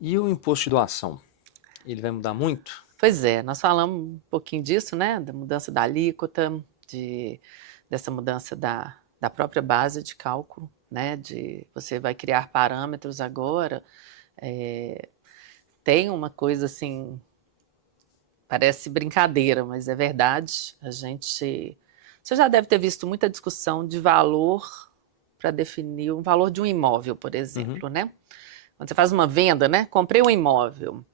E o imposto de doação? Ele vai mudar muito? Pois é, nós falamos um pouquinho disso, né? Da mudança da alíquota, dessa mudança da própria base de cálculo, né? Você vai criar parâmetros agora. Tem uma coisa assim, parece brincadeira, mas é verdade. Você já deve ter visto muita discussão de valor para definir o valor de um imóvel, por exemplo, né? Quando você faz uma venda, né? Comprei um imóvel.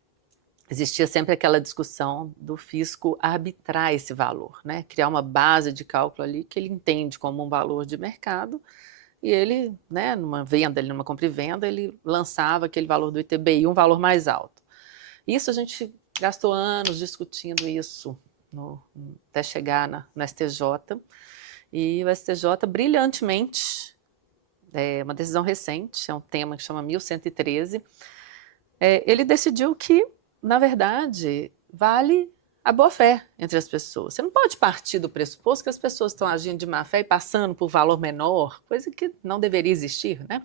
Existia sempre aquela discussão do fisco arbitrar esse valor, né? Criar uma base de cálculo ali que ele entende como um valor de mercado e ele, né, numa venda, numa compra e venda, ele lançava aquele valor do ITBI, um valor mais alto. Isso a gente gastou anos discutindo isso até chegar no STJ, e o STJ brilhantemente, uma decisão recente, é um tema que chama 1113, ele decidiu que, na verdade, vale a boa-fé entre as pessoas. Você não pode partir do pressuposto que as pessoas estão agindo de má-fé e passando por valor menor, coisa que não deveria existir, né?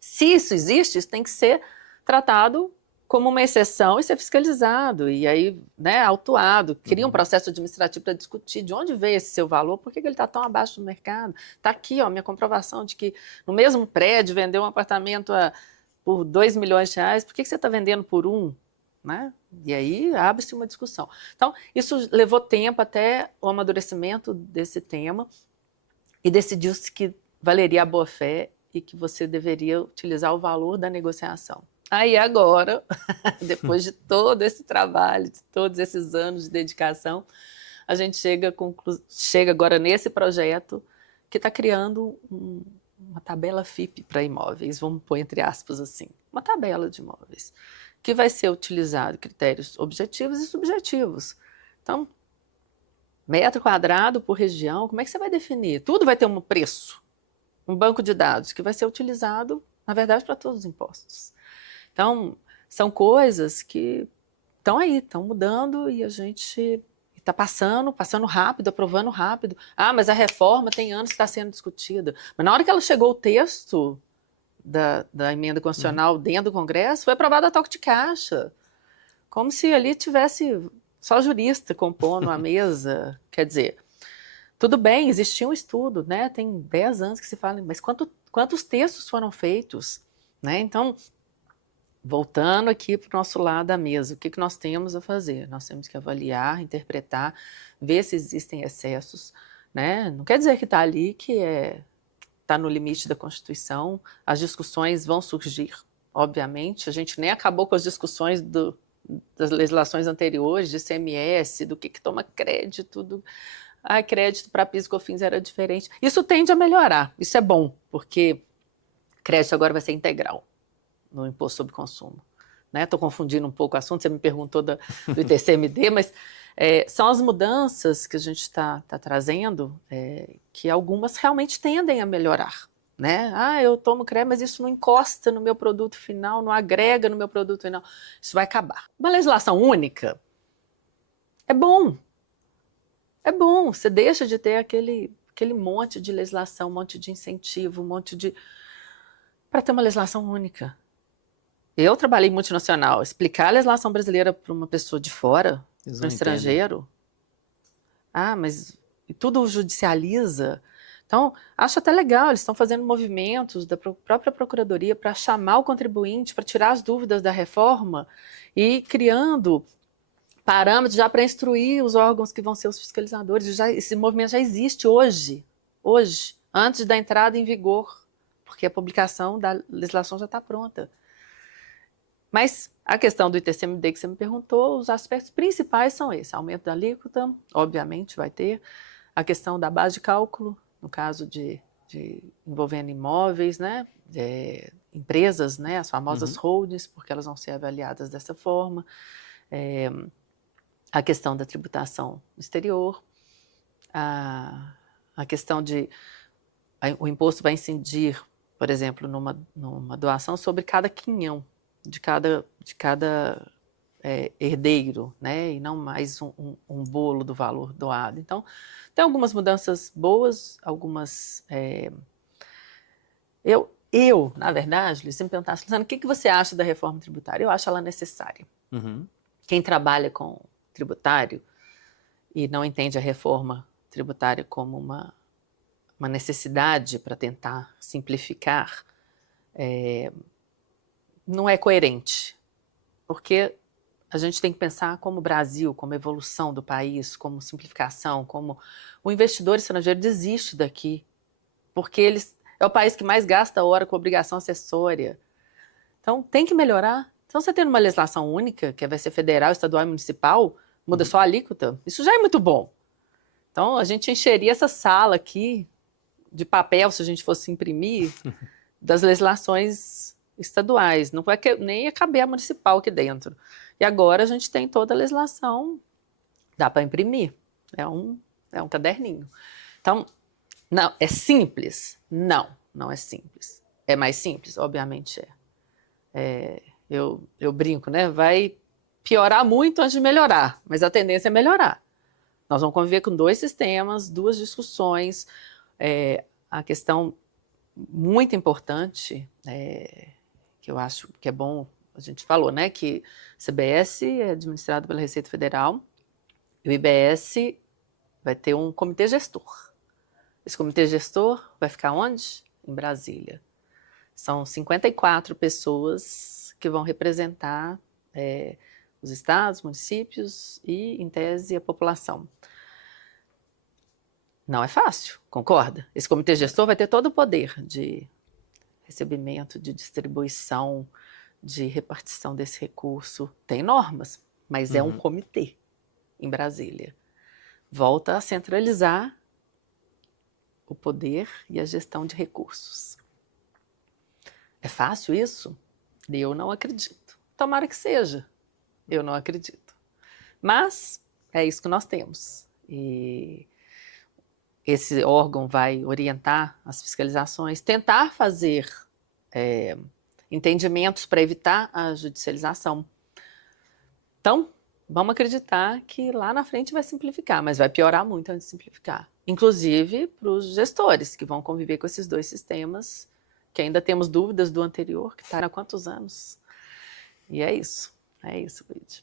Se isso existe, isso tem que ser tratado como uma exceção e ser fiscalizado, e aí, né, autuado. Cria um processo administrativo para discutir de onde veio esse seu valor, por que ele está tão abaixo do mercado. Está aqui, ó, minha comprovação de que no mesmo prédio vendeu um apartamento por 2 milhões de reais, por que você está vendendo por 1? Né? E aí abre-se uma discussão. Então, isso levou tempo até o amadurecimento desse tema, e decidiu-se que valeria a boa-fé e que você deveria utilizar o valor da negociação. Aí agora, depois de todo esse trabalho, de todos esses anos de dedicação, a gente chega agora nesse projeto que está criando uma tabela FIP para imóveis, vamos pôr entre aspas assim, uma tabela de imóveis, que vai ser utilizado critérios objetivos e subjetivos. Então, metro quadrado por região, como é que você vai definir? Tudo vai ter um preço, um banco de dados que vai ser utilizado, na verdade, para todos os impostos. Então, são coisas que estão aí, estão mudando, e a gente está passando rápido, aprovando rápido. Ah, mas a reforma tem anos que está sendo discutida. Mas na hora que ela chegou o texto da emenda constitucional dentro do Congresso, foi aprovado a toque de caixa. Como se ali tivesse só jurista compondo a mesa. Quer dizer, tudo bem, existia um estudo, né? Tem 10 anos que se fala, mas quantos textos foram feitos? Né? Então, voltando aqui para o nosso lado da mesa, o que nós temos a fazer? Nós temos que avaliar, interpretar, ver se existem excessos, né? Não quer dizer que está ali que está no limite da Constituição. As discussões vão surgir, obviamente. A gente nem acabou com as discussões das legislações anteriores, de ICMS, do que toma crédito, crédito para PIS e COFINS era diferente. Isso tende a melhorar, isso é bom, porque crédito agora vai ser integral no imposto sobre consumo. Estou confundindo um pouco o assunto, você me perguntou do ITCMD, mas são as mudanças que a gente está trazendo, que algumas realmente tendem a melhorar. Né? Eu tomo crédito, mas isso não encosta no meu produto final, não agrega no meu produto final. Isso vai acabar. Uma legislação única é bom. É bom, você deixa de ter aquele monte de legislação, um monte de incentivo, para ter uma legislação única. Eu trabalhei em multinacional, explicar a legislação brasileira para uma pessoa de fora, para um estrangeiro, mas tudo judicializa. Então, acho até legal, eles estão fazendo movimentos da própria Procuradoria para chamar o contribuinte, para tirar as dúvidas da reforma e criando parâmetros já para instruir os órgãos que vão ser os fiscalizadores. Esse movimento já existe hoje, antes da entrada em vigor, porque a publicação da legislação já está pronta. Mas a questão do ITCMD que você me perguntou, os aspectos principais são esses: aumento da alíquota, obviamente vai ter, a questão da base de cálculo, no caso de envolvendo imóveis, né, empresas, né, as famosas holdings, porque elas vão ser avaliadas dessa forma, a questão da tributação exterior, a questão o imposto vai incidir, por exemplo, numa doação sobre cada quinhão de cada herdeiro, né, e não mais um bolo do valor doado. Então, tem algumas mudanças boas, algumas... Na verdade, Luiz, se me perguntasse, Luciana, o que você acha da reforma tributária? Eu acho ela necessária. Uhum. Quem trabalha com tributário e não entende a reforma tributária como uma necessidade para tentar simplificar, não é coerente. Porque a gente tem que pensar como o Brasil, como evolução do país, como simplificação, como o investidor estrangeiro desiste daqui, porque é o país que mais gasta hora com obrigação acessória. Então, tem que melhorar. Então, você tendo uma legislação única, que vai ser federal, estadual e municipal, muda só a alíquota, isso já é muito bom. Então, a gente encheria essa sala aqui de papel, se a gente fosse imprimir, das legislações estaduais. Não vai nem ia caber a municipal aqui dentro. E agora a gente tem toda a legislação, dá para imprimir. É um caderninho. Então, não, é simples? Não, não é simples. É mais simples? Obviamente é. Eu brinco, né? Vai piorar muito antes de melhorar, mas a tendência é melhorar. Nós vamos conviver com 2 sistemas, 2 discussões. A questão muito importante, que eu acho que é bom, a gente falou, né? Que o CBS é administrado pela Receita Federal e o IBS vai ter um comitê gestor. Esse comitê gestor vai ficar onde? Em Brasília. São 54 pessoas que vão representar os estados, municípios e, em tese, a população. Não é fácil, concorda? Esse comitê gestor vai ter todo o poder de recebimento, de distribuição, de repartição desse recurso. Tem normas, mas é um comitê em Brasília. Volta a centralizar o poder e a gestão de recursos. É fácil isso? Eu não acredito. Tomara que seja. Eu não acredito. Mas é isso que nós temos. E esse órgão vai orientar as fiscalizações, tentar fazer entendimentos para evitar a judicialização. Então, vamos acreditar que lá na frente vai simplificar, mas vai piorar muito antes de simplificar. Inclusive para os gestores que vão conviver com esses 2 sistemas, que ainda temos dúvidas do anterior, que está há quantos anos. E é isso, Luiz.